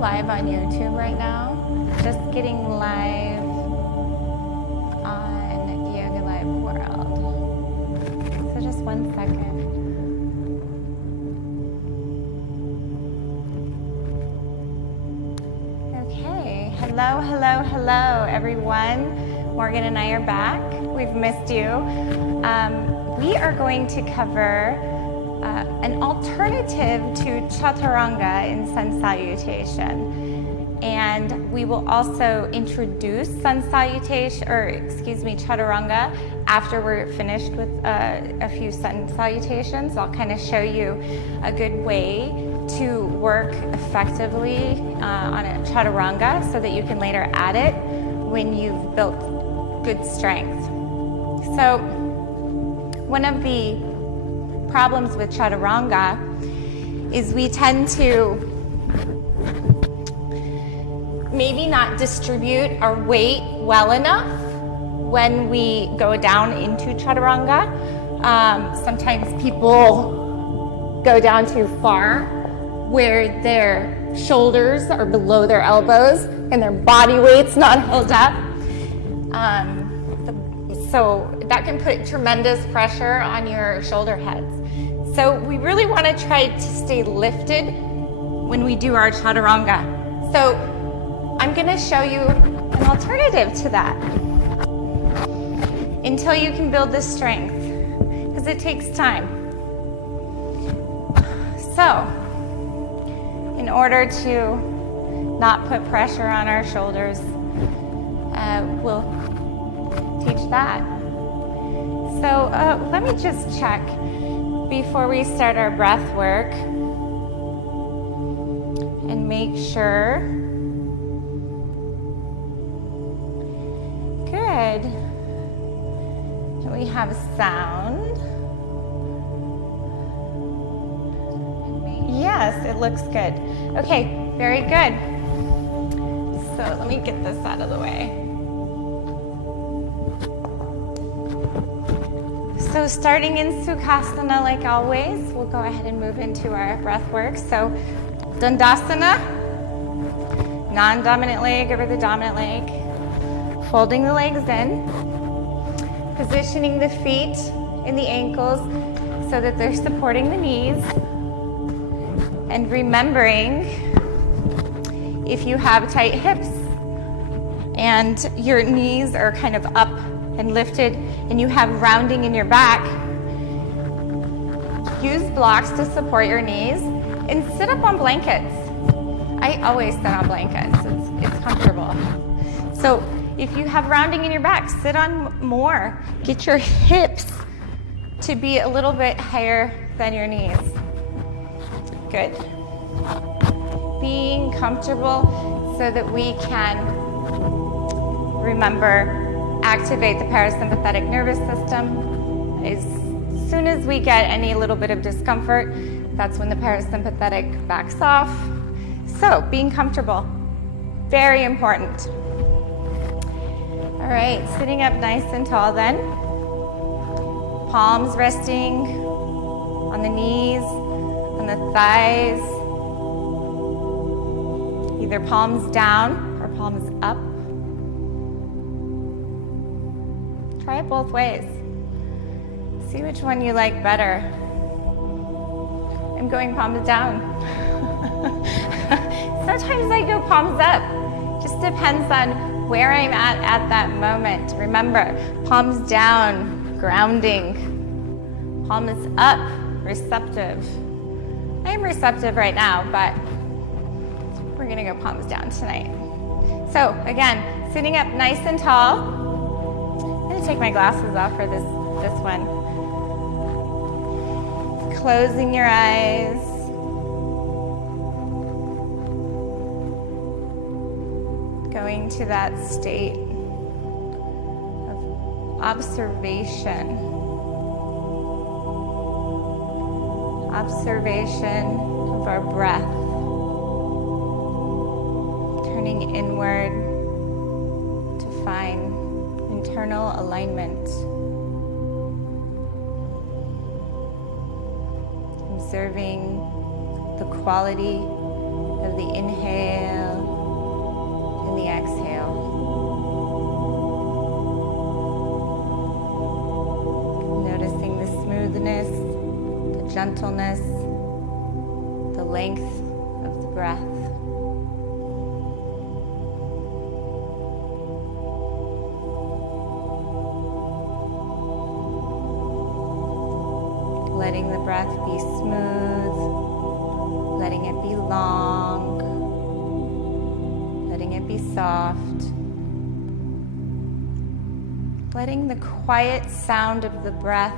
live on YouTube right now. Just getting live on YogaLive.World. So just 1 second. Okay, hello, hello, hello everyone. Morgan and I are back. We've missed you. We are going to cover an alternative to Chaturanga in Sun Salutation. And we will also introduce Chaturanga after we're finished with a few Sun Salutations. I'll kind of show you a good way to work effectively on a Chaturanga so that you can later add it when you've built good strength. So one of the problems with Chaturanga is we tend to maybe not distribute our weight well enough when we go down into Chaturanga. Sometimes people go down too far where their shoulders are below their elbows and their body weight's not held up. So that can put tremendous pressure on your shoulder heads. So we really want to try to stay lifted when we do our Chaturanga. So I'm going to show you an alternative to that until you can build this strength, because it takes time. So in order to not put pressure on our shoulders, we'll teach that. So let me just check before we start our breath work and make sure. Good. And we have sound. Yes, it looks good. Okay, very good. So let me get this out of the way. So starting in Sukhasana, like always, we'll go ahead and move into our breath work. So Dandasana, non-dominant leg over the dominant leg, folding the legs in, positioning the feet in the ankles so that they're supporting the knees, and remembering if you have tight hips and your knees are kind of up and lifted and you have rounding in your back, use blocks to support your knees and sit up on blankets. I always sit on blankets, it's comfortable. So if you have rounding in your back, sit on more. Get your hips to be a little bit higher than your knees. Good. Being comfortable so that we can remember, activate the parasympathetic nervous system. As soon as we get any little bit of discomfort, that's when the parasympathetic backs off. So being comfortable, very important. All right, sitting up nice and tall then. Palms resting on the knees, on the thighs. Either palms down or palms up. Try it both ways. See which one you like better. I'm going palms down. Sometimes I go palms up. Just depends on where I'm at that moment. Remember, palms down, grounding. Palms up, receptive. I am receptive right now, but we're gonna go palms down tonight. So again, sitting up nice and tall. I'm gonna take my glasses off for this one. Closing your eyes. Going to that state of observation. Observation of our breath. Turning inward to find internal alignment. Observing the quality of the inhale and the exhale. Noticing the smoothness, the gentleness, the length of the breath. Letting the breath be smooth, letting it be long, letting it be soft, letting the quiet sound of the breath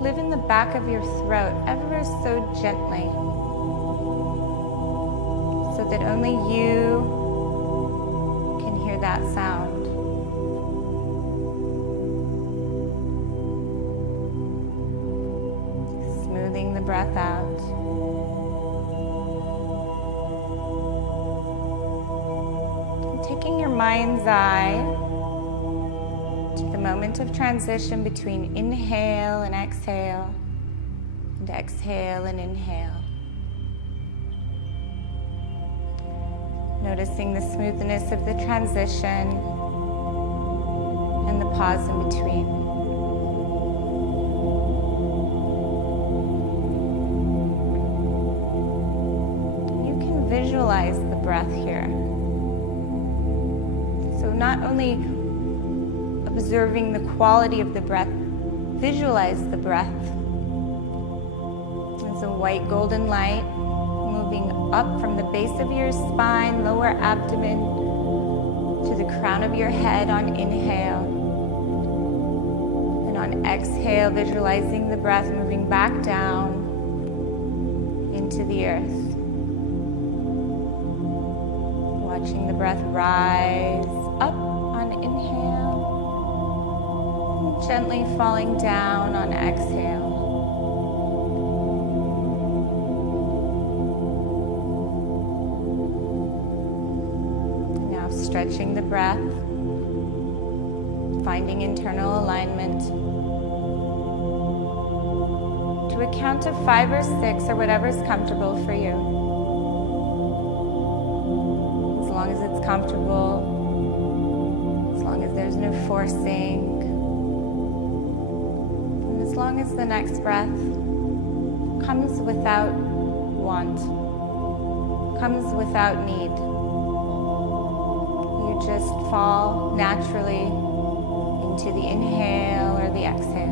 live in the back of your throat ever so gently, so that only you can hear that sound. Smoothing the breath out. And taking your mind's eye to the moment of transition between inhale and exhale, and exhale and inhale. Noticing the smoothness of the transition and the pause in between. Visualize the breath here. So not only observing the quality of the breath, visualize the breath as a white golden light moving up from the base of your spine, lower abdomen, to the crown of your head on inhale. And on exhale, visualizing the breath moving back down into the earth. Watching the breath rise up on inhale, and gently falling down on exhale. Now stretching the breath, finding internal alignment. To a count of 5 or 6 or whatever's comfortable for you. As long as it's comfortable, as long as there's no forcing, and as long as the next breath comes without want, comes without need. You just fall naturally into the inhale or the exhale.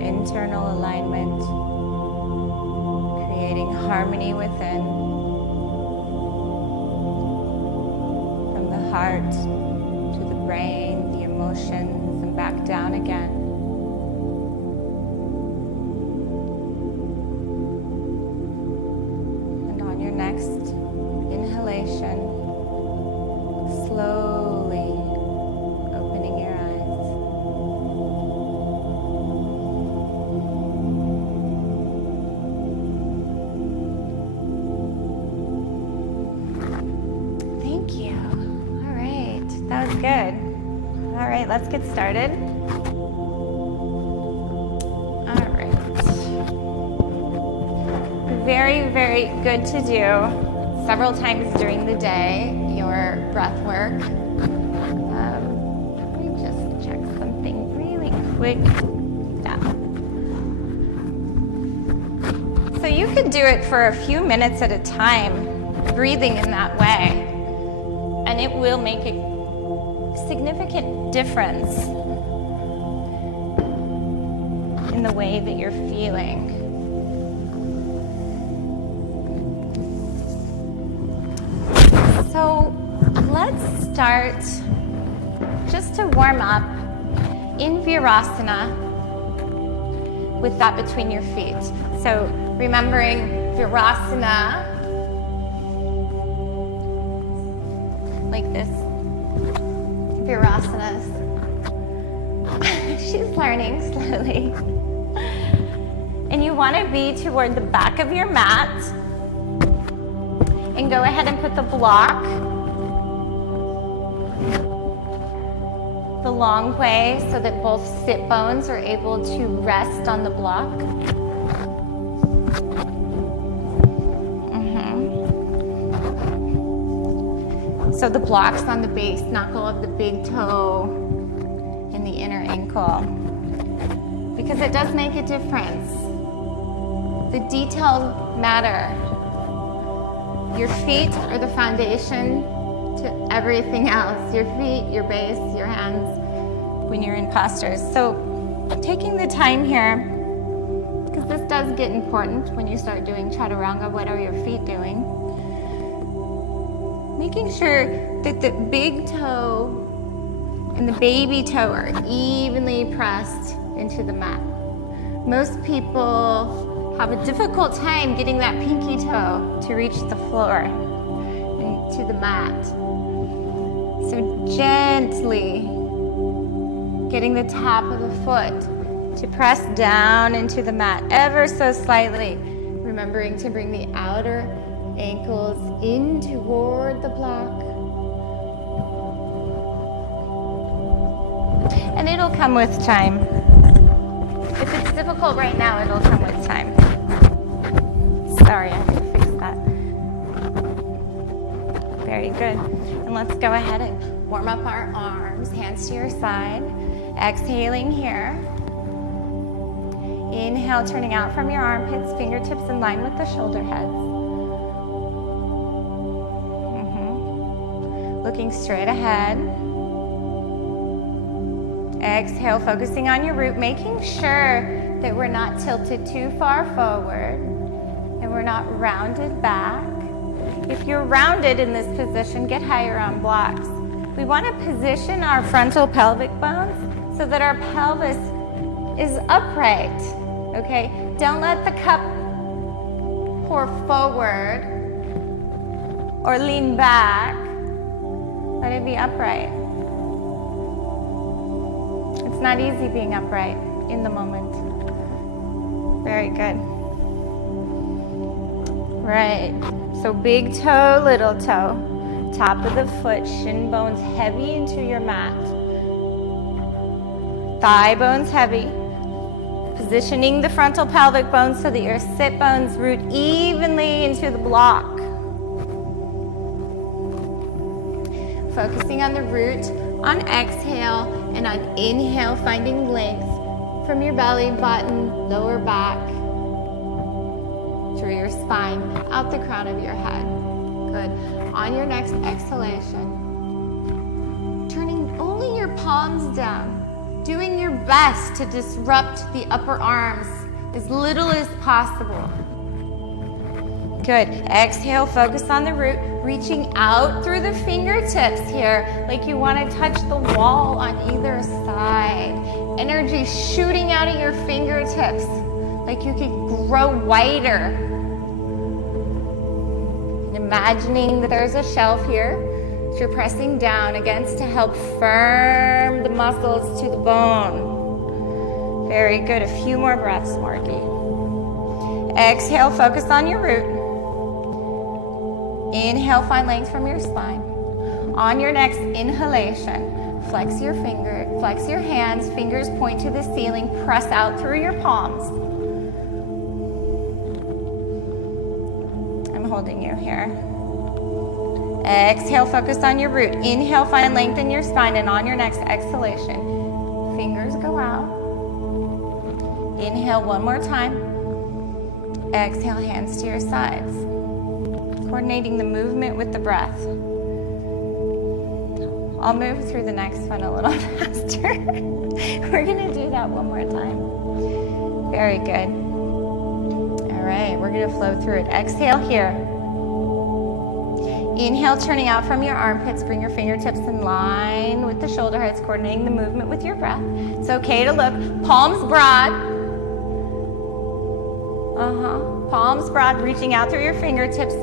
Internal alignment, creating harmony within, from the heart to the brain, the emotions, and back down again. And on your next inhalation, slowly opening your eyes. That was good. All right, let's get started. All right. Very, very good to do several times during the day, your breath work. Let me just check something really quick. Yeah. So you could do it for a few minutes at a time, breathing in that way, and it will make a significant difference in the way that you're feeling. So let's start just to warm up in Virasana with that between your feet. So remembering Virasana like this. Virasanas. She's learning slowly. And you want to be toward the back of your mat. And go ahead and put the block the long way so that both sit bones are able to rest on the block. So the block's on the base knuckle of the big toe and the inner ankle. Because it does make a difference. The details matter. Your feet are the foundation to everything else. Your feet, your base, your hands, when you're in postures. So taking the time here, because this does get important when you start doing Chaturanga. What are your feet doing? Making sure that the big toe and the baby toe are evenly pressed into the mat. Most people have a difficult time getting that pinky toe to reach the floor and to the mat. So gently getting the top of the foot to press down into the mat ever so slightly, remembering to bring the outer ankles in toward the block. And it'll come with time. If it's difficult right now, it'll come with time. Sorry, I have to fix that. Very good. And let's go ahead and warm up our arms, hands to your side. Exhaling here. Inhale, turning out from your armpits, fingertips in line with the shoulder heads. Looking straight ahead. Exhale, focusing on your root, making sure that we're not tilted too far forward and we're not rounded back. If you're rounded in this position, get higher on blocks. We want to position our frontal pelvic bones so that our pelvis is upright, okay? Don't let the cup pour forward or lean back. Let it be upright. It's not easy being upright in the moment. Very good. Right. So big toe, little toe. Top of the foot, shin bones heavy into your mat. Thigh bones heavy. Positioning the frontal pelvic bones so that your sit bones root evenly into the block. Focusing on the root, on exhale, and on inhale, finding length from your belly button, lower back, through your spine, out the crown of your head. Good. On your next exhalation, turning only your palms down, doing your best to disrupt the upper arms as little as possible. Good. Exhale, focus on the root, reaching out through the fingertips here, like you want to touch the wall on either side. Energy shooting out of your fingertips, like you could grow wider. And imagining that there's a shelf here that you're pressing down against to help firm the muscles to the bone. Very good. A few more breaths, Marky. Exhale, focus on your root. Inhale, find length from your spine. On your next inhalation, flex your hands, fingers point to the ceiling, press out through your palms. I'm holding you here. Exhale, focus on your root. Inhale, find length in your spine, and on your next exhalation, fingers go out. Inhale one more time. Exhale, hands to your sides. Coordinating the movement with the breath. I'll move through the next one a little faster. We're gonna do that one more time. Very good. All right, we're gonna flow through it. Exhale here. Inhale, turning out from your armpits, bring your fingertips in line with the shoulder heads, coordinating the movement with your breath. It's okay to look, palms broad. Palms broad, reaching out through your fingertips.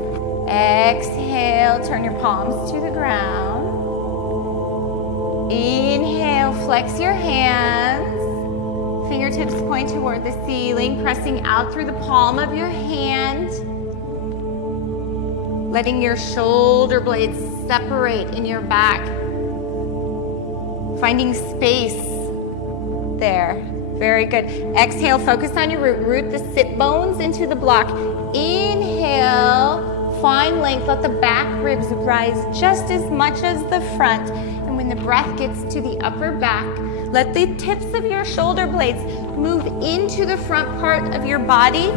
Exhale, turn your palms to the ground. Inhale, flex your hands. Fingertips point toward the ceiling, pressing out through the palm of your hand. letting your shoulder blades separate in your back. Finding space there. Very good. Exhale, focus on your root. Root the sit bones into the block. Inhale, find length. Let the back ribs rise just as much as the front. And when the breath gets to the upper back, let the tips of your shoulder blades move into the front part of your body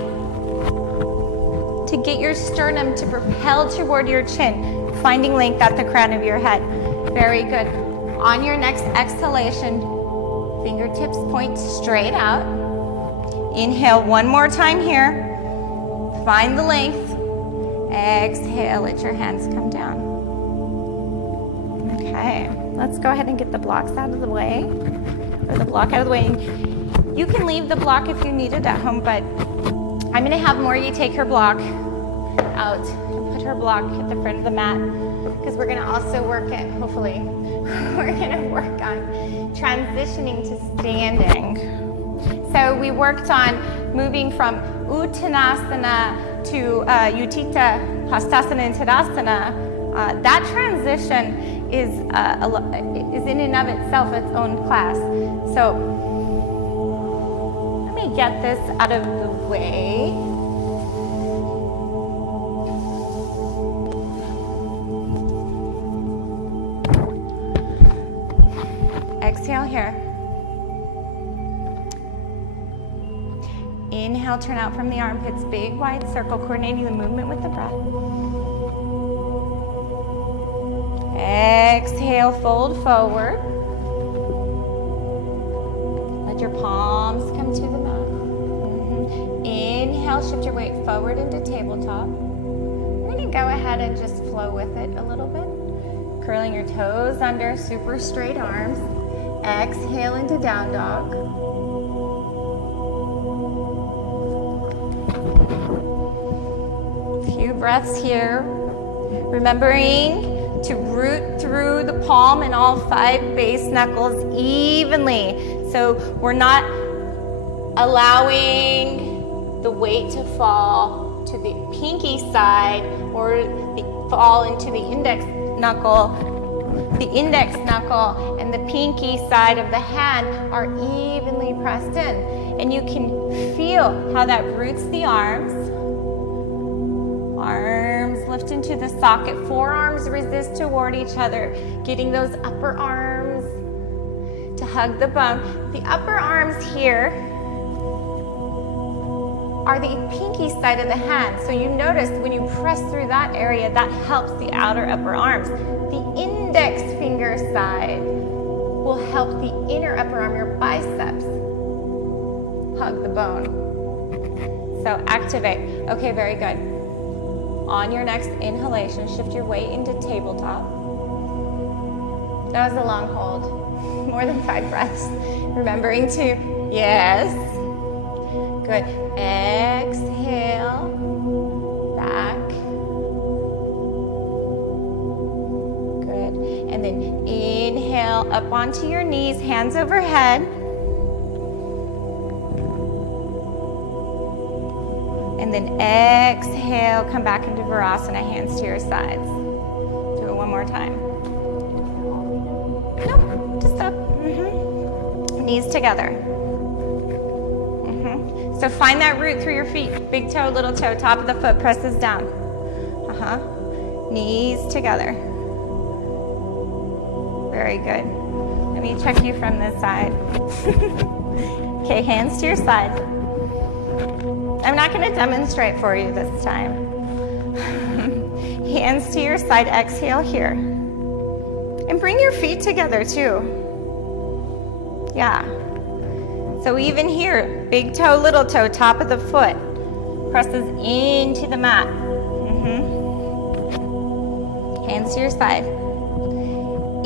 to get your sternum to propel toward your chin, finding length at the crown of your head. Very good. On your next exhalation, fingertips point straight out. Inhale one more time here. Find the length. Exhale, let your hands come down. Okay, let's go ahead and get the blocks out of the way. Or the block out of the way. You can leave the block if you need it at home, but I'm gonna have Morgie take her block out and put her block at the front of the mat, because we're gonna also work it, hopefully, we're gonna work on transitioning to standing. So we worked on moving from Uttanasana to Utthita, Hastasana, and Tadasana. That transition is in and of itself its own class. So let me get this out of the way. Exhale here. Inhale, turn out from the armpits, big wide circle, coordinating the movement with the breath. Exhale, fold forward. Let your palms come to the mat. Inhale, shift your weight forward into tabletop. We're going to go ahead and just flow with it a little bit. Curling your toes under, super straight arms. Exhale into down dog. Few breaths here. Remembering to root through the palm and all 5 base knuckles evenly. So we're not allowing the weight to fall to the pinky side or fall into the index knuckle. The index knuckle and the pinky side of the hand are evenly pressed in. And you can feel how that roots the arms. Arms lift into the socket. Forearms resist toward each other. Getting those upper arms to hug the bone. The upper arms here are the pinky side of the hand. So you notice when you press through that area, that helps the outer upper arms. The index finger side will help the inner upper arm, your biceps, hug the bone. So activate. Okay, very good. On your next inhalation, shift your weight into tabletop. That was a long hold. More than 5 breaths. Remembering to, yes. Good. Exhale. Back. Good. And then inhale up onto your knees, hands overhead. And then exhale, come back into Virasana, hands to your sides. Do it one more time. Nope, just up. Knees together. So find that root through your feet. Big toe, little toe, top of the foot presses down. Knees together. Very good. Let me check you from this side. Okay, hands to your side. I'm not going to demonstrate for you this time. Hands to your side, exhale here. And bring your feet together too. Yeah. So even here, big toe, little toe, top of the foot presses into the mat. Hands to your side.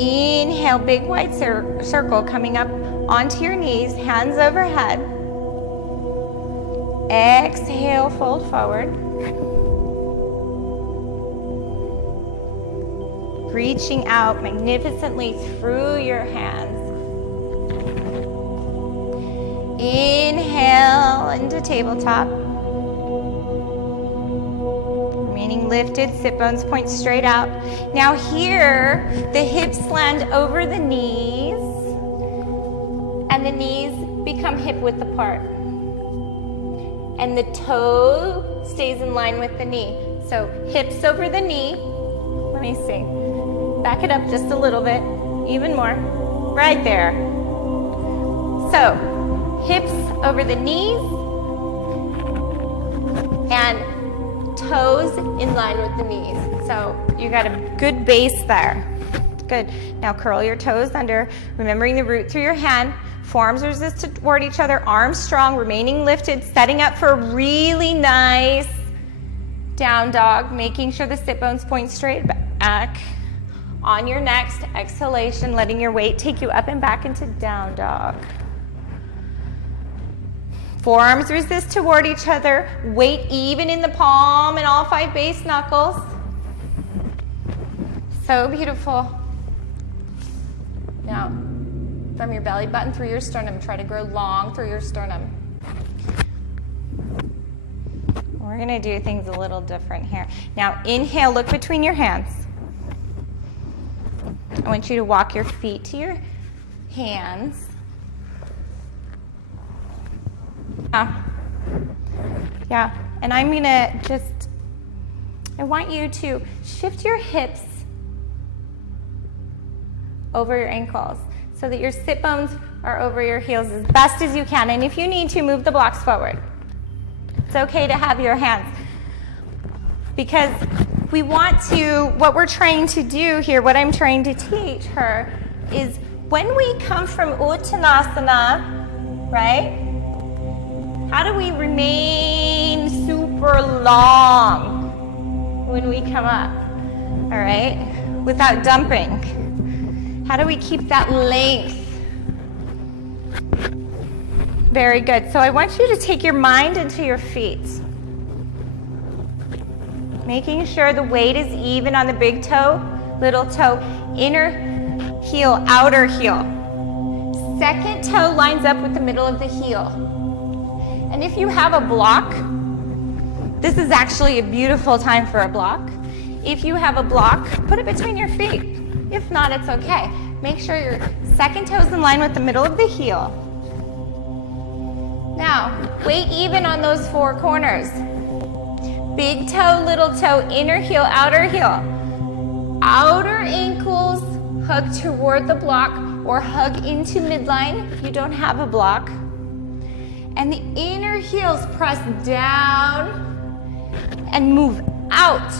Inhale, big wide circle coming up onto your knees, hands overhead. Exhale, fold forward. Reaching out magnificently through your hands. Inhale into tabletop. Remaining remaining lifted, sit bones point straight out. Now here, the hips land over the knees, and the knees become hip width apart. And the toe stays in line with the knee. So hips over the knee. Let me see. Back it up just a little bit, even more. Right there. So hips over the knees and toes in line with the knees. So you got a good base there. Good. Now curl your toes under, remembering the root through your hand. Forearms resist toward each other, arms strong, remaining lifted, setting up for a really nice down dog, making sure the sit bones point straight back. On your next exhalation, letting your weight take you up and back into down dog. Forearms resist toward each other, weight even in the palm and all 5 base knuckles. So beautiful. Now, from your belly button through your sternum, try to grow long through your sternum. We're gonna do things a little different here. Now, inhale, look between your hands. I want you to walk your feet to your hands. Yeah, and I'm gonna I want you to shift your hips over your ankles so that your sit bones are over your heels as best as you can. And if you need to, move the blocks forward. It's okay to have your hands, because we want to, what we're trying to do here, what I'm trying to teach her is when we come from Uttanasana, right? How do we remain super long when we come up, all right? Without dumping. How do we keep that length? Very good. So I want you to take your mind into your feet. Making sure the weight is even on the big toe, little toe, inner heel, outer heel. Second toe lines up with the middle of the heel. And if you have a block, this is actually a beautiful time for a block. If you have a block, put it between your feet. If not, it's okay. Make sure your second toe is in line with the middle of the heel. Now, weight even on those 4 corners. Big toe, little toe, inner heel, outer heel. Outer ankles hug toward the block or hug into midline if you don't have a block. And the inner heels press down and move out.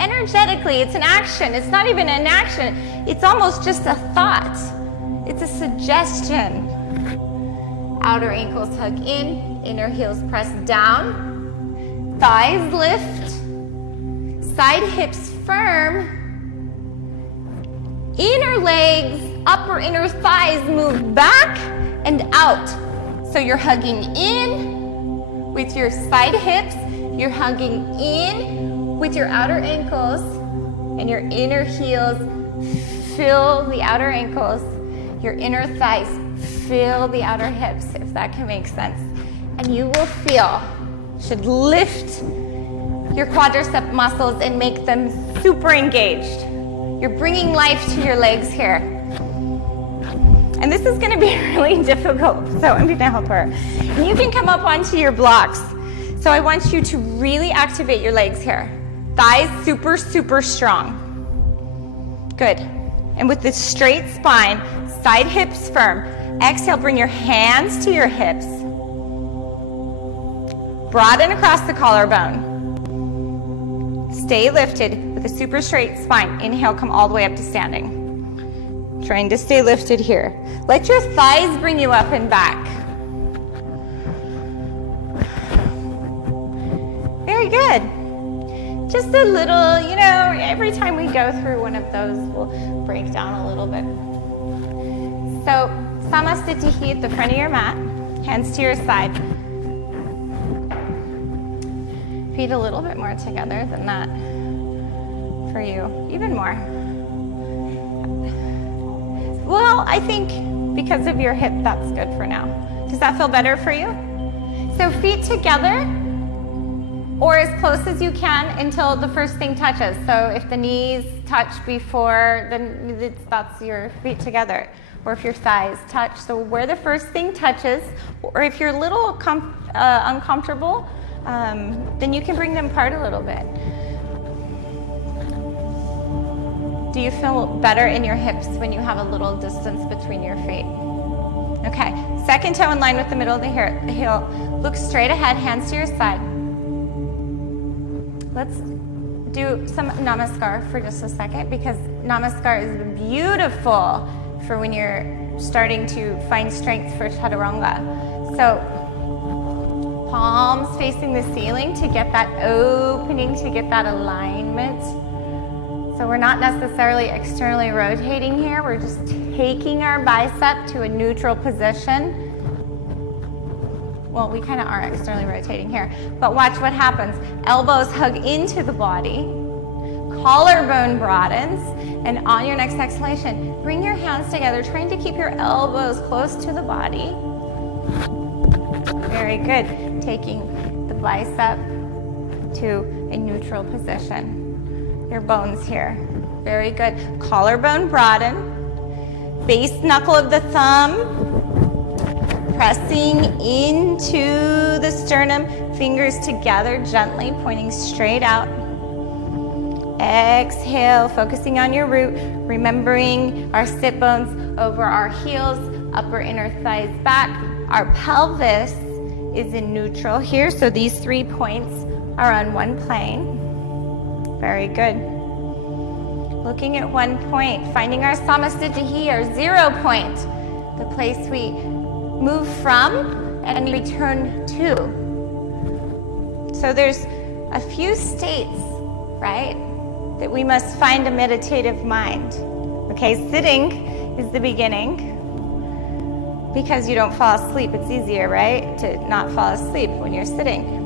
Energetically, it's an action. It's not even an action. It's almost just a thought. It's a suggestion. Outer ankles hug in, inner heels press down. Thighs lift. Side hips firm. Inner legs, upper inner thighs move back and out. So you're hugging in with your side hips. You're hugging in with your outer ankles, and your inner heels fill the outer ankles. Your inner thighs fill the outer hips, if that can make sense. And you will feel, should lift your quadricep muscles and make them super engaged. You're bringing life to your legs here. And this is going to be really difficult, so I'm going to help her. And you can come up onto your blocks. So I want you to really activate your legs here. Thighs super, super strong. Good. And with this straight spine, side hips firm. Exhale, bring your hands to your hips. Broaden across the collarbone. Stay lifted with a super straight spine. Inhale, come all the way up to standing. Trying to stay lifted here. Let your thighs bring you up and back. Very good. Just a little, you know, every time we go through one of those, we'll break down a little bit. So, Samasthiti at the front of your mat, hands to your side. Feet a little bit more together than that for you, even more. Well, I think because of your hip, that's good for now. Does that feel better for you? So feet together, or as close as you can until the first thing touches. So if the knees touch before, then that's your feet together. Or if your thighs touch. So where the first thing touches, or if you're a little uncomfortable, then you can bring them apart a little bit. Do you feel better in your hips when you have a little distance between your feet? Okay, second toe in line with the middle of the heel. Look straight ahead, hands to your side. Let's do some namaskar for just a second, because namaskar is beautiful for when you're starting to find strength for Chaturanga. So palms facing the ceiling to get that opening, to get that alignment. So we're not necessarily externally rotating here, we're just taking our bicep to a neutral position. Well, we kind of are externally rotating here, but watch what happens. Elbows hug into the body, collarbone broadens, and on your next exhalation, bring your hands together, trying to keep your elbows close to the body. Very good. Taking the bicep to a neutral position. Your bones here. Very good. Collarbone broaden. Base knuckle of the thumb. Pressing into the sternum. Fingers together, gently pointing straight out. Exhale, focusing on your root. Remembering our sit bones over our heels. Upper inner thighs back. Our pelvis is in neutral here. So these 3 points are on one plane. Very good. Looking at one point, finding our samasthiti, our 0 point, the place we move from and return to. So there's a few states, right, that we must find a meditative mind. Okay, sitting is the beginning, because you don't fall asleep. It's easier, right, to not fall asleep when you're sitting.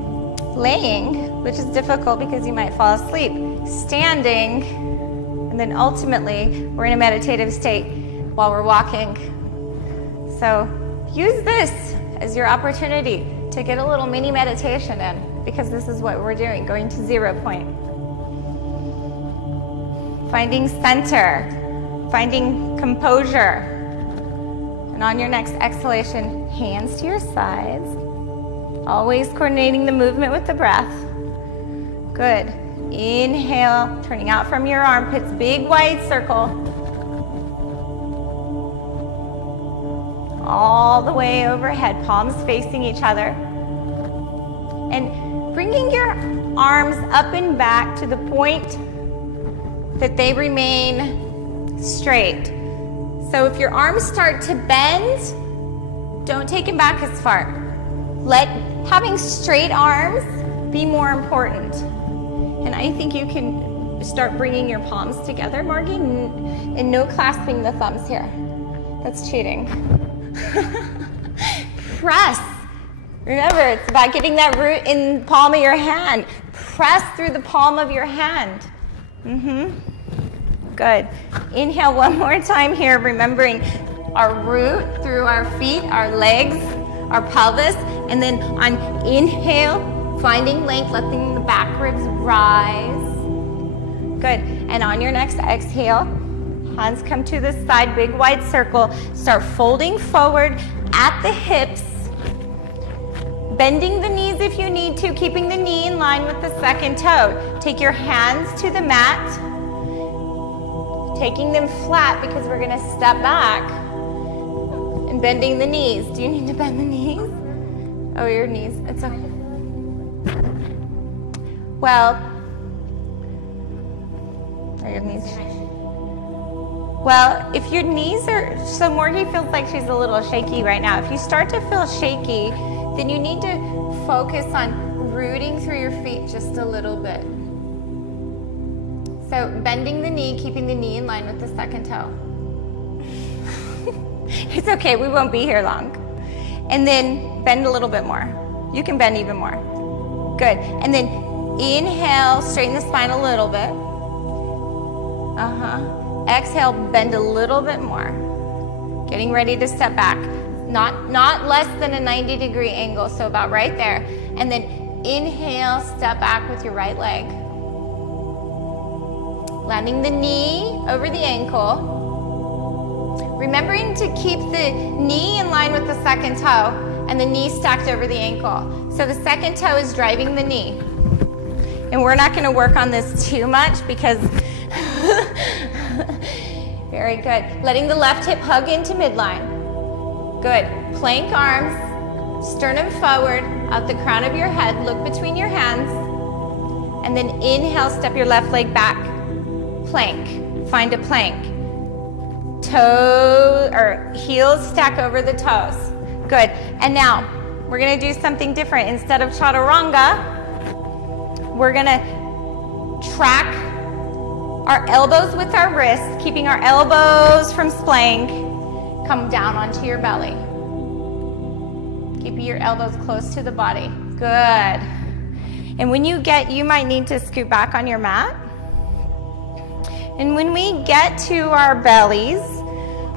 Laying, which is difficult because you might fall asleep. Standing, and then ultimately we're in a meditative state while we're walking. So use this as your opportunity to get a little mini meditation in, because this is what we're doing, going to 0 point. Finding center, finding composure. And on your next exhalation, hands to your sides. Always coordinating the movement with the breath. Good. Inhale, turning out from your armpits, big wide circle. All the way overhead, palms facing each other. And bringing your arms up and back to the point that they remain straight. So if your arms start to bend, don't take them back as far. Let having straight arms be more important. And I think you can start bringing your palms together, Margie, and no clasping the thumbs here. That's cheating. Press. Remember, it's about getting that root in the palm of your hand. Press through the palm of your hand. Good. Inhale one more time here, remembering our root through our feet, our legs, our pelvis, and then on inhale, finding length, letting the back ribs rise. Good. And on your next exhale, hands come to the side, big wide circle. Start folding forward at the hips, bending the knees if you need to, keeping the knee in line with the second toe. Take your hands to the mat, taking them flat because we're gonna step back, and bending the knees. Do you need to bend the knees? Oh, your knees, it's okay. Well, are your knees? Well, if your knees are, so Morgie feels like she's a little shaky right now. If you start to feel shaky, then you need to focus on rooting through your feet just a little bit. So bending the knee, keeping the knee in line with the second toe. It's okay, we won't be here long. And then bend a little bit more. You can bend even more. Good. And then inhale, straighten the spine a little bit. Exhale, bend a little bit more. Getting ready to step back. Not less than a 90-degree angle, so about right there. And then inhale, step back with your right leg. Landing the knee over the ankle. Remembering to keep the knee in line with the second toe and the knee stacked over the ankle. So the second toe is driving the knee. And we're not going to work on this too much because very good. Letting the left hip hug into midline. Good. Plank arms, sternum forward, out the crown of your head, look between your hands. And then inhale, step your left leg back. Plank. Find a plank. Toe or heels stack over the toes. Good. And now we're going to do something different. Instead of Chaturanga, we're going to track our elbows with our wrists, keeping our elbows from splaying. Come down onto your belly. Keep your elbows close to the body. Good. And when you might need to scoot back on your mat. And when we get to our bellies,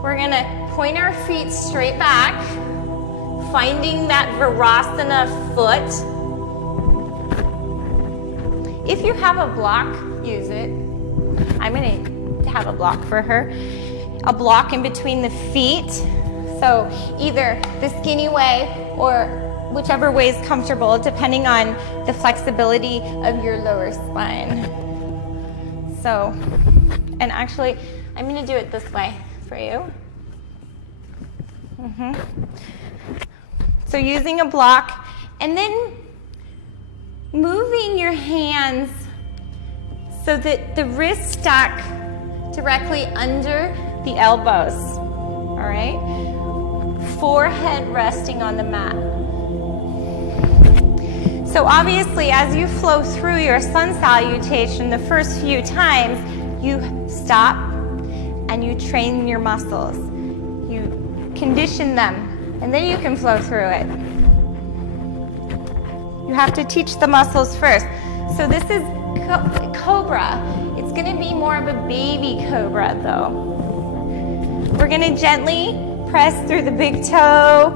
we're going to point our feet straight back, finding that Virasana foot. If you have a block, use it. I'm going to have a block for her. A block in between the feet. So either the skinny way or whichever way is comfortable, depending on the flexibility of your lower spine. So, and actually, I'm going to do it this way for you. So using a block, and then moving your hands so that the wrists stack directly under the elbows, all right? Forehead resting on the mat. So obviously, as you flow through your sun salutation, the first few times, you stop and you train your muscles. You condition them, and then you can flow through it. You have to teach the muscles first. So this is cobra. It's going to be more of a baby cobra, though. We're going to gently press through the big toe,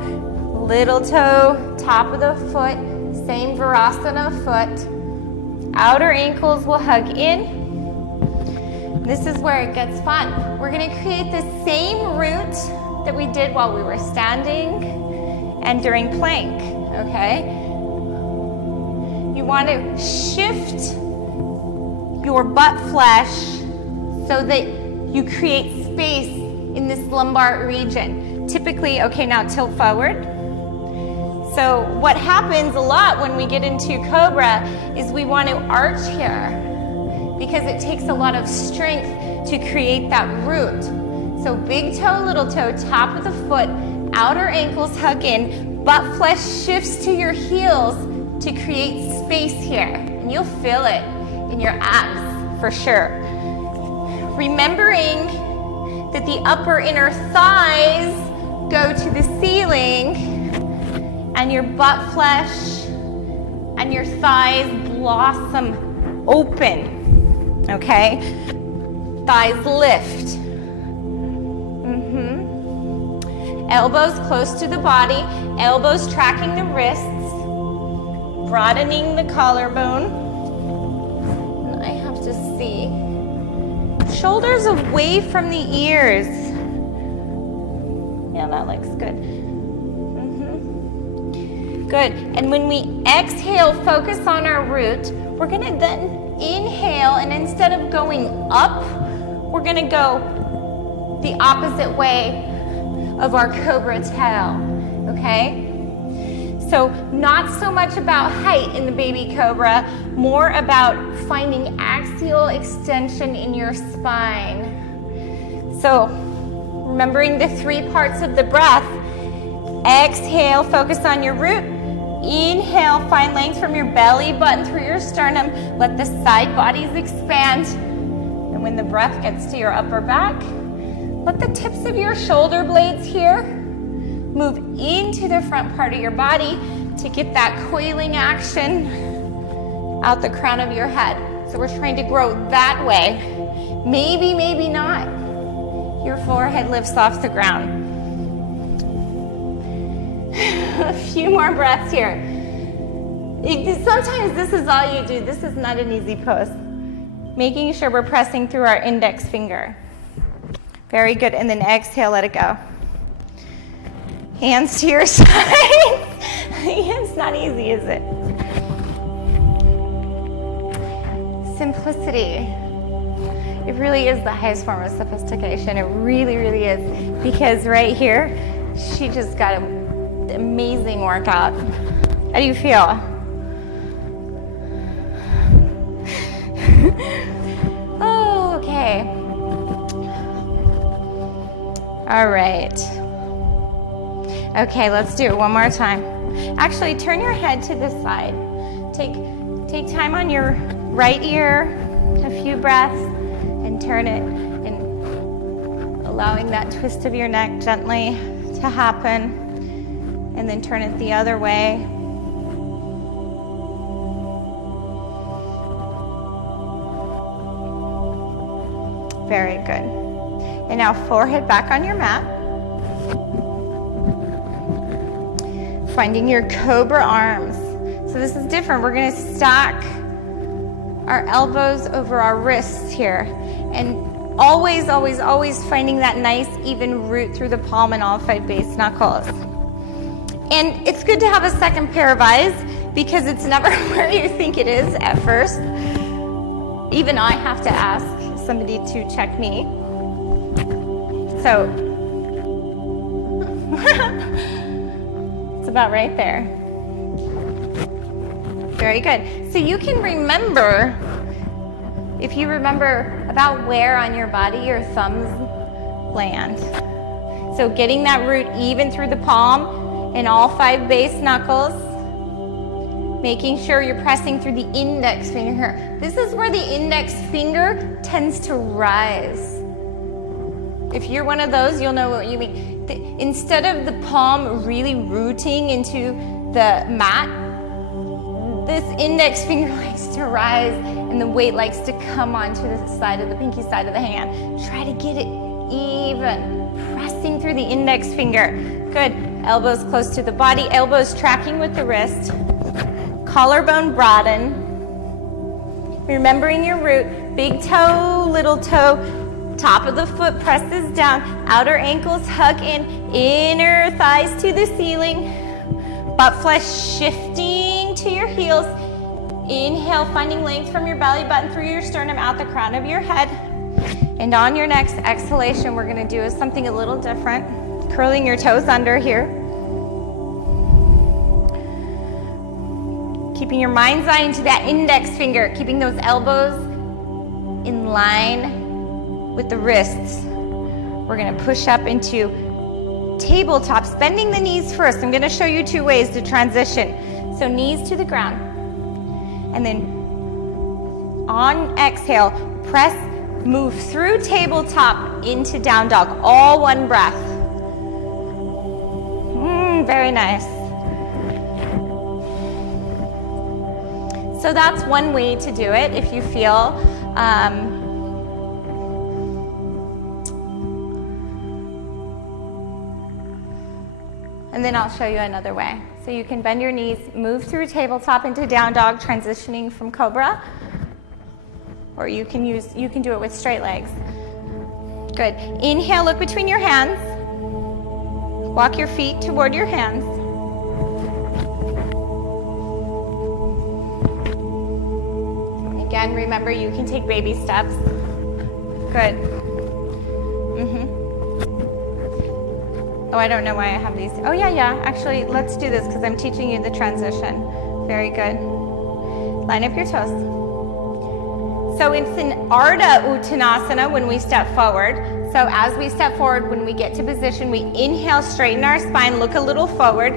little toe, top of the foot, same Virasana foot. Outer ankles will hug in. This is where it gets fun. We're going to create the same root that we did while we were standing and during plank, okay? You want to shift your butt flesh so that you create space in this lumbar region. Typically, okay, now tilt forward. So what happens a lot when we get into cobra is we want to arch here because it takes a lot of strength to create that root. So big toe, little toe, top of the foot, outer ankles hug in, butt flesh shifts to your heels to create space here. And you'll feel it in your abs for sure. Remembering that the upper inner thighs go to the ceiling and your butt flesh and your thighs blossom open, okay? Thighs lift. Elbows close to the body, elbows tracking the wrists, broadening the collarbone. And I have to see. Shoulders away from the ears. Yeah, that looks good. Good. And when we exhale, focus on our root, we're going to then inhale, and instead of going up, we're going to go the opposite way of our cobra tail, okay? So not so much about height in the baby cobra, more about finding axial extension in your spine. So remembering the 3 parts of the breath, exhale, focus on your root. Inhale, find length from your belly button through your sternum. Let the side bodies expand. And when the breath gets to your upper back, let the tips of your shoulder blades here move into the front part of your body to get that coiling action out the crown of your head. So we're trying to grow that way. Maybe, maybe not. Your forehead lifts off the ground. A few more breaths here. Sometimes this is all you do. This is not an easy pose. Making sure we're pressing through our index finger. Very good, and then exhale, let it go. Hands to your sides. It's not easy, is it? Simplicity. It really is the highest form of sophistication. It really, really is. Because right here, she just got an amazing workout. How do you feel? Oh, okay. All right. Okay, let's do it one more time. Actually, turn your head to this side. Take time on your right ear, a few breaths, and turn it, and allowing that twist of your neck gently to happen, and then turn it the other way. Very good. And now forehead back on your mat. Finding your cobra arms. So this is different. We're going to stack our elbows over our wrists here. And always, always, always finding that nice even root through the palm and all 5 base knuckles. And it's good to have a second pair of eyes because it's never where you think it is at first. Even I have to ask somebody to check me. So, it's about right there. Very good. So you can remember, if you remember about where on your body your thumbs land. So getting that root even through the palm and all 5 base knuckles. Making sure you're pressing through the index finger here. This is where the index finger tends to rise. If you're one of those, you'll know what you mean. Instead of the palm really rooting into the mat, this index finger likes to rise and the weight likes to come onto the side of the pinky side of the hand. Try to get it even, pressing through the index finger. Good. Elbows close to the body, elbows tracking with the wrist. Collarbone broaden. Remembering your root. Big toe, little toe. Top of the foot presses down. Outer ankles hug in. Inner thighs to the ceiling. Butt flesh shifting to your heels. Inhale, finding length from your belly button through your sternum out the crown of your head. And on your next exhalation, we're going to do something a little different. Curling your toes under here. Keeping your mind's eye into that index finger, keeping those elbows in line with the wrists. We're going to push up into tabletops, bending the knees first. I'm going to show you 2 ways to transition. So knees to the ground. And then on exhale, press, move through tabletop into down dog. All one breath. Very nice. So that's one way to do it if you feel and then I'll show you another way. So you can bend your knees, move through tabletop into down dog, transitioning from cobra, or you can do it with straight legs. Good. Inhale, look between your hands. Walk your feet toward your hands. Again, remember you can take baby steps. Good. Oh, I don't know why I have these. Oh, yeah. Actually, let's do this because I'm teaching you the transition. Very good. Line up your toes. So it's an Ardha Uttanasana when we step forward. So as we step forward, when we get to position, we inhale, straighten our spine, look a little forward.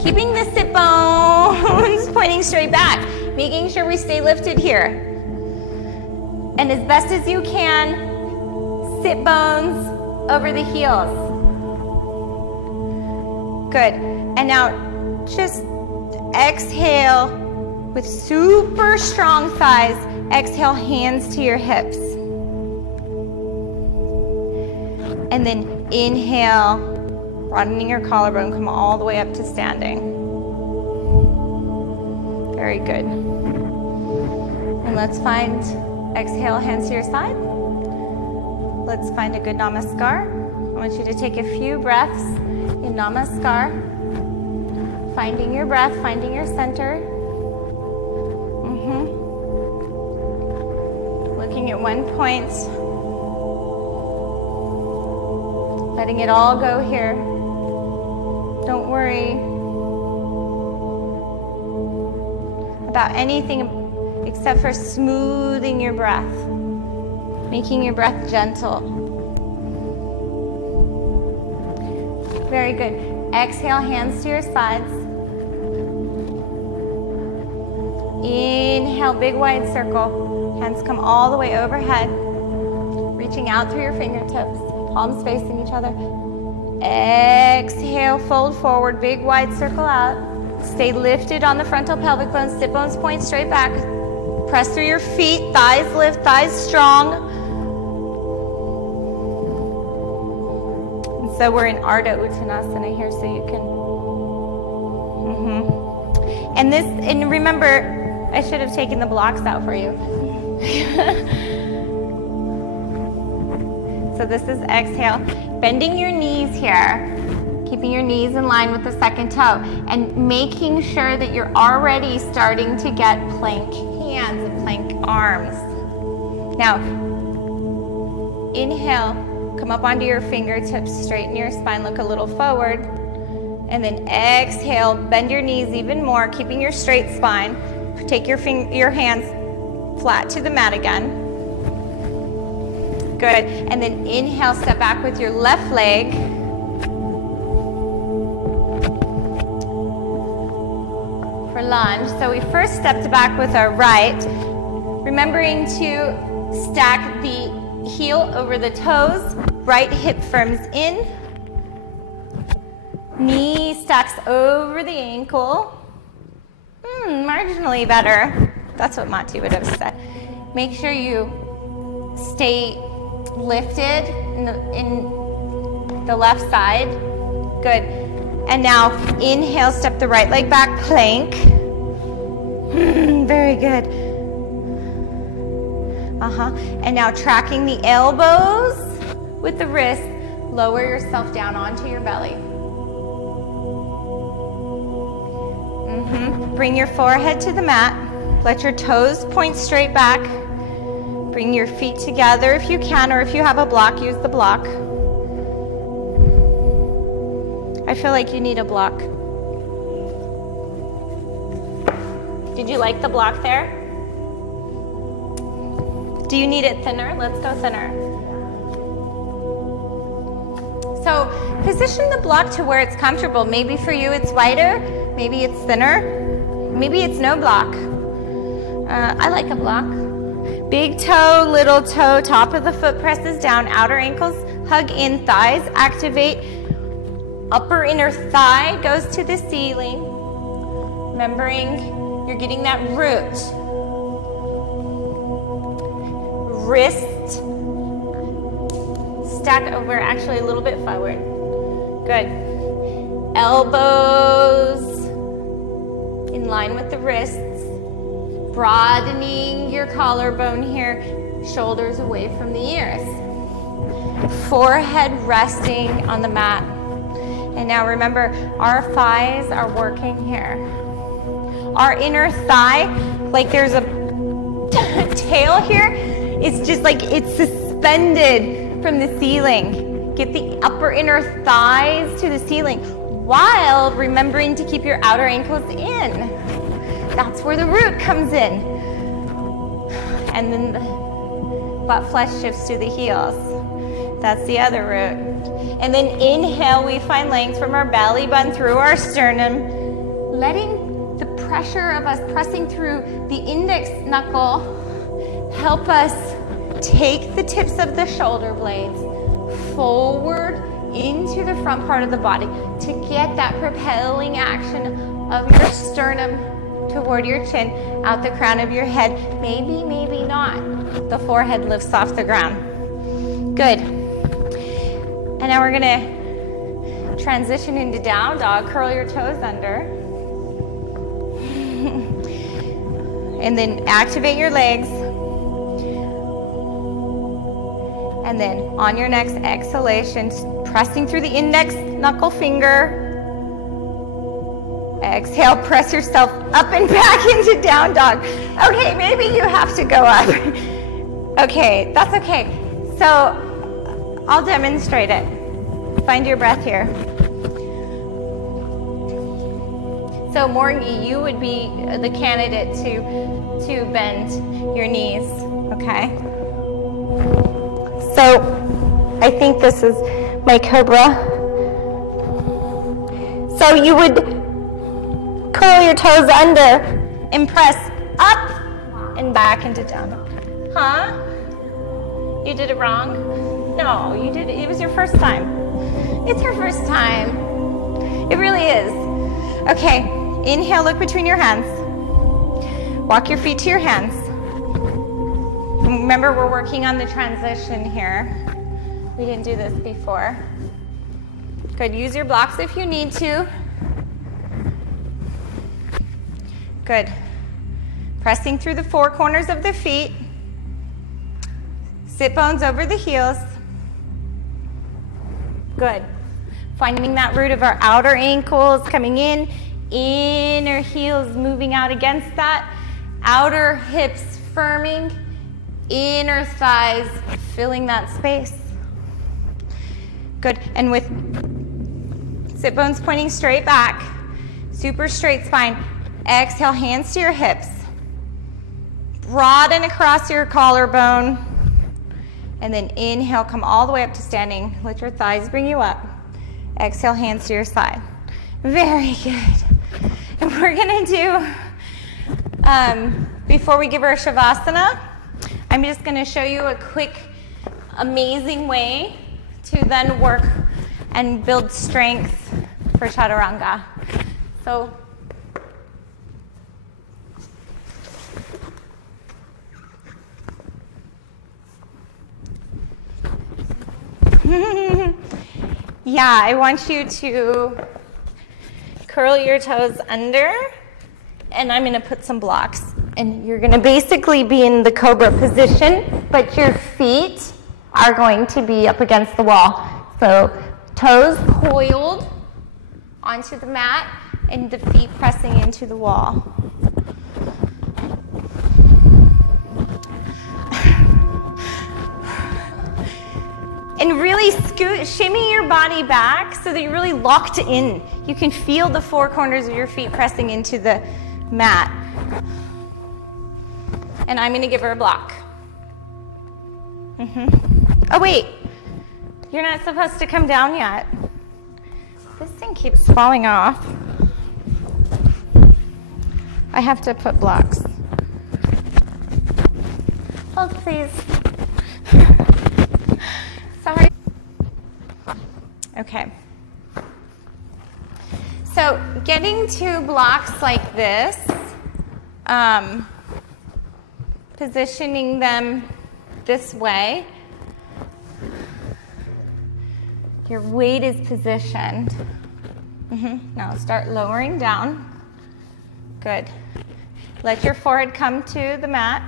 Keeping the sit bones pointing straight back. Making sure we stay lifted here. And as best as you can, sit bones over the heels. Good. And now just exhale with super strong thighs. Exhale, hands to your hips. And then inhale, broadening your collarbone, come all the way up to standing. Very good. And let's find, exhale, hands to your side. Let's find a good namaskar. I want you to take a few breaths in namaskar. Finding your breath, finding your center. Looking at one point. Letting it all go here. Don't worry about anything except for smoothing your breath, making your breath gentle. Very good. Exhale, hands to your sides. Inhale, big wide circle. Hands come all the way overhead, reaching out through your fingertips, palms facing each other. Exhale, fold forward, big wide circle out. Stay lifted on the frontal pelvic bones, sit bones point straight back. Press through your feet, thighs lift, thighs strong. And so we're in Ardha Uttanasana here, so you can. And remember, I should have taken the blocks out for you. So this is exhale. Bending your knees here. Keeping your knees in line with the second toe. And making sure that you're already starting to get plank hands and plank arms. Now, inhale. Come up onto your fingertips. Straighten your spine. Look a little forward. And then exhale. Bend your knees even more. Keeping your straight spine. Take your hands flat to the mat again. Good. And then inhale, step back with your left leg. For lunge. So we first stepped back with our right. Remembering to stack the heel over the toes. Right hip firms in. Knee stacks over the ankle. Marginally better. That's what Mati would have said. Make sure you stay lifted in the left side. Good. And now inhale, step the right leg back, plank. Very good. And now tracking the elbows with the wrist, lower yourself down onto your belly. Bring your forehead to the mat. Let your toes point straight back. Bring your feet together if you can, or if you have a block, use the block. I feel like you need a block. Did you like the block there? Do you need it thinner? Let's go thinner. So position the block to where it's comfortable. Maybe for you it's wider, maybe it's thinner, maybe it's no block. I like a block. Big toe, little toe, top of the foot presses down, outer ankles hug in, thighs activate, upper inner thigh goes to the ceiling. Remembering you're getting that root. Wrist stack over actually a little bit forward. Good. Elbows in line with the wrists. Broadening your collarbone here. Shoulders away from the ears. Forehead resting on the mat. And now remember, our thighs are working here. Our inner thigh, like there's a tail here, it's just like it's suspended from the ceiling. Get the upper inner thighs to the ceiling while remembering to keep your outer ankles in. That's where the root comes in. And then the butt flesh shifts to the heels. That's the other root. And then inhale, we find length from our belly button through our sternum, letting the pressure of us pressing through the index knuckle help us take the tips of the shoulder blades forward into the front part of the body to get that propelling action of your sternum toward your chin, out the crown of your head. Maybe, maybe not. The forehead lifts off the ground. Good. And now we're gonna transition into down dog. Curl your toes under. And then activate your legs. And then on your next exhalation, pressing through the index knuckle finger. Exhale, press yourself up and back into down dog. Okay, maybe you have to go up. Okay, that's okay. So I'll demonstrate it. Find your breath here. So Morgie, you would be the candidate to bend your knees, okay? So I think this is my cobra. So you would curl your toes under and press up and back into down. Huh? You did it wrong? No, you did it. It was your first time. It's your first time. It really is. Okay, inhale, look between your hands. Walk your feet to your hands. Remember, we're working on the transition here. We didn't do this before. Good, use your blocks if you need to. Good. Pressing through the four corners of the feet. Sit bones over the heels. Good. Finding that root of our outer ankles coming in, inner heels moving out against that, outer hips firming, inner thighs filling that space. Good. And with sit bones pointing straight back, super straight spine. Exhale, hands to your hips. Broaden across your collarbone. And then inhale, come all the way up to standing. Let your thighs bring you up. Exhale, hands to your side. Very good. And we're gonna do, before we give our Shavasana, I'm just gonna show you a quick, amazing way to then work and build strength for Chaturanga. So, yeah, I want you to curl your toes under, and I'm going to put some blocks. And you're going to basically be in the cobra position, but your feet are going to be up against the wall. So toes coiled onto the mat, and the feet pressing into the wall. And really shimmy your body back so that you're really locked in. You can feel the four corners of your feet pressing into the mat. And I'm gonna give her a block. Oh wait, you're not supposed to come down yet. This thing keeps falling off. I have to put blocks. Hold please. Sorry. Okay. So getting two blocks like this, positioning them this way, your weight is positioned. Now start lowering down. Good. Let your forehead come to the mat.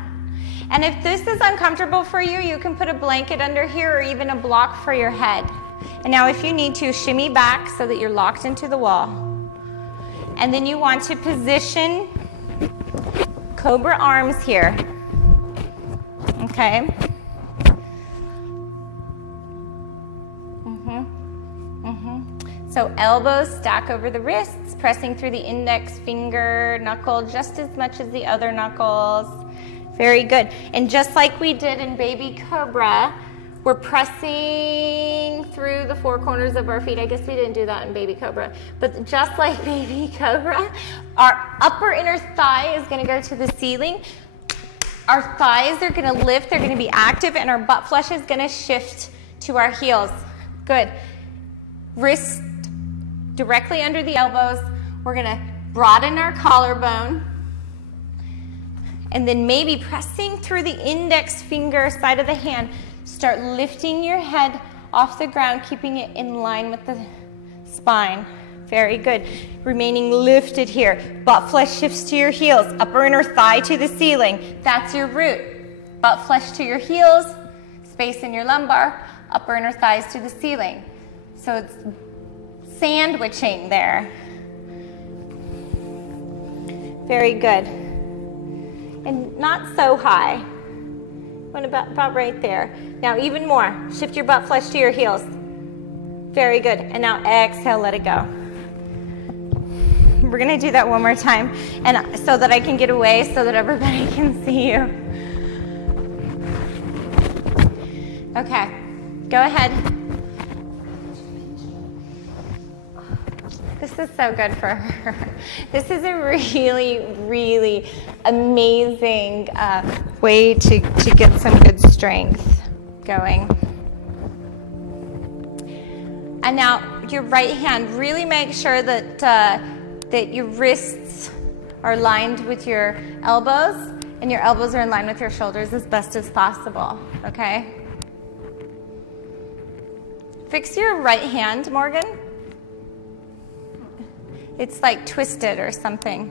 And if this is uncomfortable for you, you can put a blanket under here or even a block for your head. And now if you need to, shimmy back so that you're locked into the wall. And then you want to position cobra arms here. Okay? So elbows stack over the wrists, pressing through the index finger knuckle just as much as the other knuckles. Very good. And just like we did in baby cobra, we're pressing through the four corners of our feet. I guess we didn't do that in baby cobra. But just like baby cobra, our upper inner thigh is going to go to the ceiling. Our thighs are going to lift, they're going to be active, and our butt flesh is going to shift to our heels. Good. Wrists directly under the elbows. We're going to broaden our collarbone. And then maybe pressing through the index finger side of the hand, start lifting your head off the ground, keeping it in line with the spine. Very good. Remaining lifted here. Butt flesh shifts to your heels. Upper inner thigh to the ceiling. That's your root. Butt flesh to your heels. Space in your lumbar. Upper inner thighs to the ceiling. So it's sandwiching there. Very good. And not so high. About right there. Now even more. Shift your butt flesh to your heels. Very good. And now exhale, let it go. We're going to do that one more time, and so that I can get away so that everybody can see you. Okay, go ahead. This is so good for her. This is a really, really amazing way to get some good strength going. And now your right hand, really make sure that that your wrists are lined with your elbows and your elbows are in line with your shoulders as best as possible, okay? Fix your right hand, Morgan. It's like twisted or something.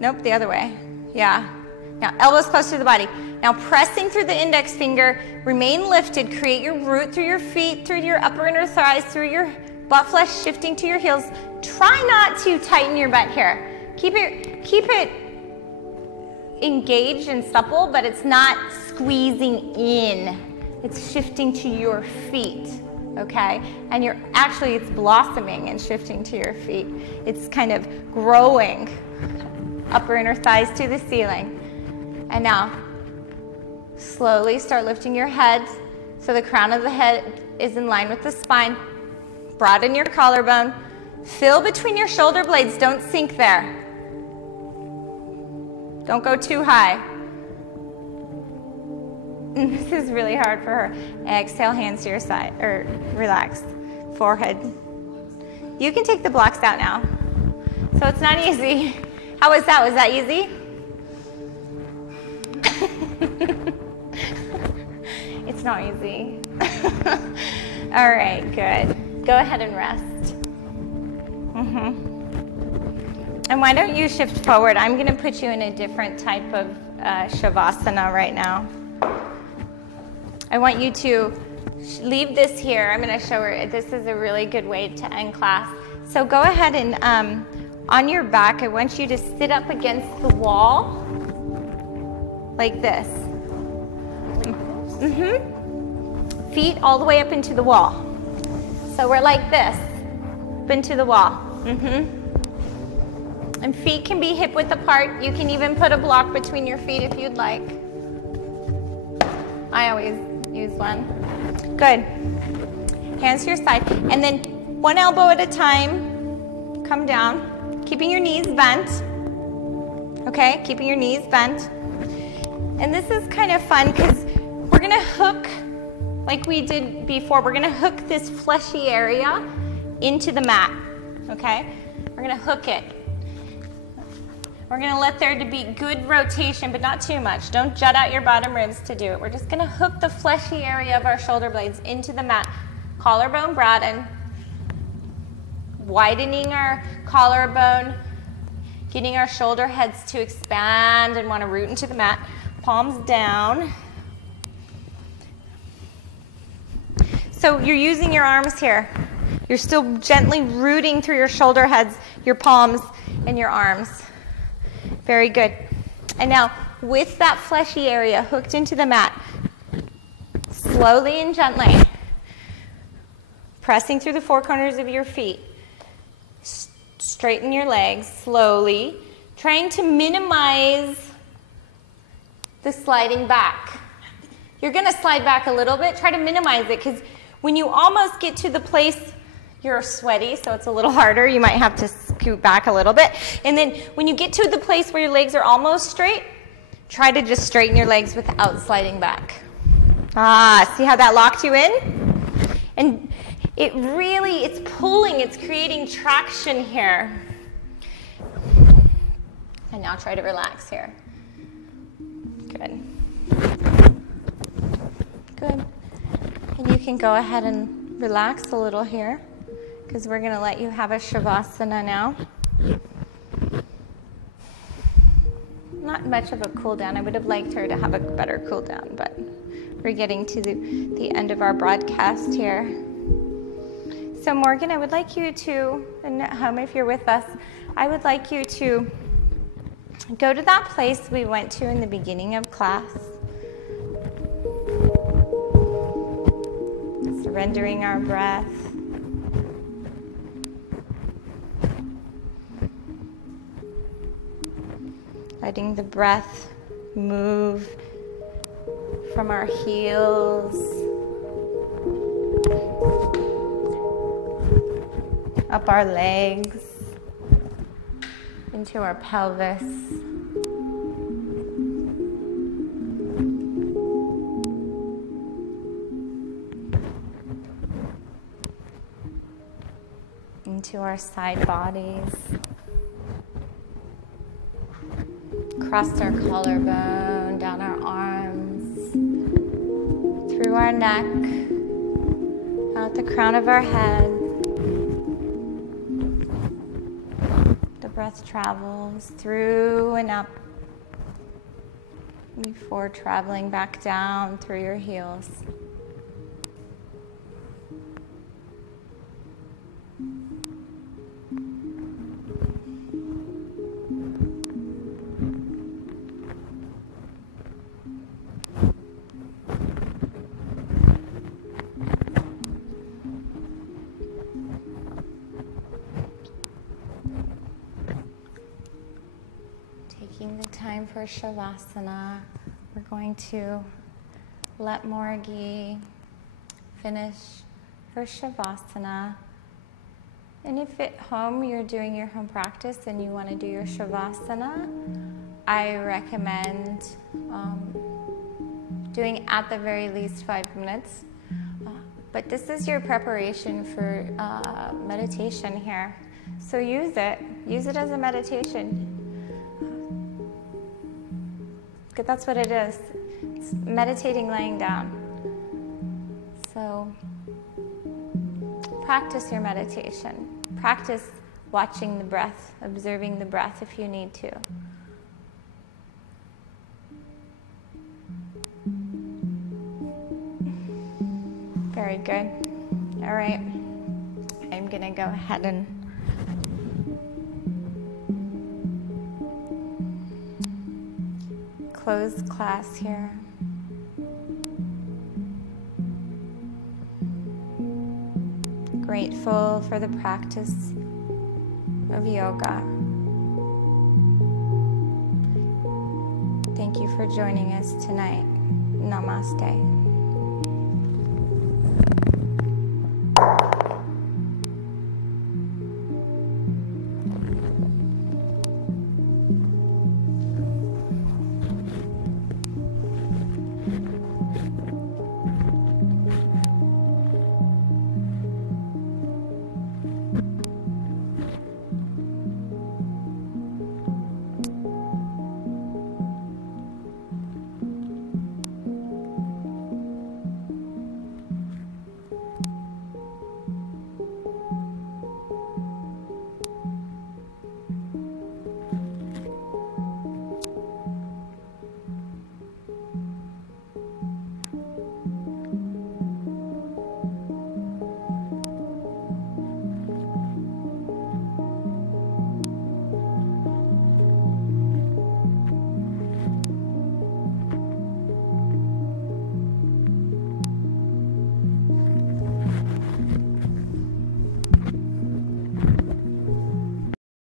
Nope, the other way. Yeah. Now, elbows close to the body. Now, pressing through the index finger, remain lifted. Create your root through your feet, through your upper inner thighs, through your butt flesh shifting to your heels. Try not to tighten your butt here. Keep it engaged and supple, but it's not squeezing in. It's shifting to your feet, okay? And it's blossoming and shifting to your feet. It's kind of growing. Upper inner thighs to the ceiling. And now, slowly start lifting your head so the crown of the head is in line with the spine. Broaden your collarbone. Fill between your shoulder blades. Don't sink there. Don't go too high. This is really hard for her. Exhale, hands to your side, or relax. Forehead. You can take the blocks out now. So it's not easy. How was that? Was that easy? It's not easy. All right, good. Go ahead and rest. And why don't you shift forward? I'm going to put you in a different type of Shavasana right now. I want you to leave this here. I'm going to show her. This is a really good way to end class. So go ahead and on your back, I want you to sit up against the wall like this. Feet all the way up into the wall. So we're like this, up into the wall. And feet can be hip width apart. You can even put a block between your feet if you'd like. I always use one. Good. Hands to your side. And then one elbow at a time. Come down. Keeping your knees bent. Okay, keeping your knees bent. And this is kind of fun because we're going to hook, like we did before, we're going to hook this fleshy area into the mat. Okay? We're going to hook it. We're going to let there to be good rotation, but not too much. Don't jut out your bottom ribs to do it. We're just going to hook the fleshy area of our shoulder blades into the mat. Collarbone broaden. Widening our collarbone. Getting our shoulder heads to expand and want to root into the mat. Palms down. So you're using your arms here. You're still gently rooting through your shoulder heads, your palms, and your arms. Very good. And now, with that fleshy area hooked into the mat, slowly and gently, pressing through the four corners of your feet, straighten your legs slowly, trying to minimize the sliding back. You're going to slide back a little bit. Try to minimize it, because when you almost get to the place, you're sweaty, so it's a little harder. You might have to scoot back a little bit. And then when you get to the place where your legs are almost straight, try to just straighten your legs without sliding back. See how that locked you in? And it's pulling, it's creating traction here. And now try to relax here. Good. Good. And you can go ahead and relax a little here. because we're going to let you have a Shavasana now. Not much of a cool down. I would have liked her to have a better cool down, but we're getting to the end of our broadcast here. So Morgan, I would like you to, and at home if you're with us, I would like you to go to that place we went to in the beginning of class. Surrendering our breath. Letting the breath move from our heels up our legs into our pelvis. Into our side bodies. Across our collarbone, down our arms, through our neck, out the crown of our head. The breath travels through and up before traveling back down through your heels. Taking the time for Shavasana, we're going to let Morgi finish her Shavasana. And if at home you're doing your home practice and you want to do your Shavasana, I recommend doing at the very least 5 minutes. But this is your preparation for meditation here. So use it as a meditation. That's what it is. It's meditating laying down. So practice your meditation. Practice watching the breath, observing the breath if you need to. Very good. All right. I'm going to go ahead and close class here. Grateful for the practice of yoga. Thank you for joining us tonight. Namaste.